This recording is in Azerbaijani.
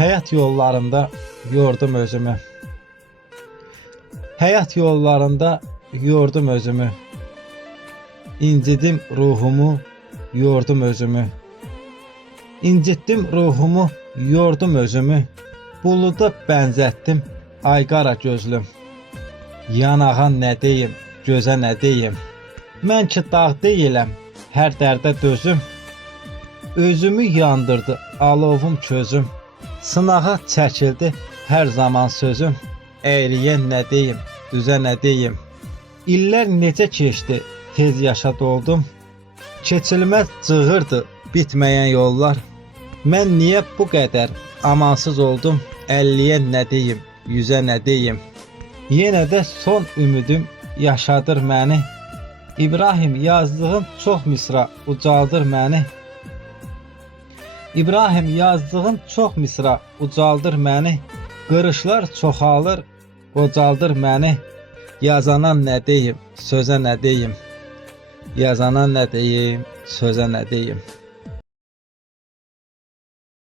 Həyat yollarında yordum özümü. Həyat yollarında yordum özümü. İncidim ruhumu, yordum özümü. İncitdim ruhumu, yordum özümü. Buluda bənzətdim ay qara gözlüm. Yanağa nə deyim, gözə nə deyim. Mən ki dağ deyiləm, hər dərdə dözüm. Özümü yandırdı alovum közüm. Sınağa çəkildi hər zaman sözüm. Əyriyə nə deyim, düzə nə deyim. İllər necə keçdi, tez yaşa doldum. Keçilməz cığırdı bitməyən yollar. Mən niyə bu qədər amansız oldum? 50-yə nə deyim, 100-ə nə deyim. Yenə də son ümidim yaşadır məni. İbrahim yazdığın çox misra ucaldır məni. İbrahim yazdığın çox misra ucaldır məni. Qırışlar çoxalır, qocaldır məni. Yazana nə deyim, sözə nə deyim. Yazana nə deyim, sözə nə deyim.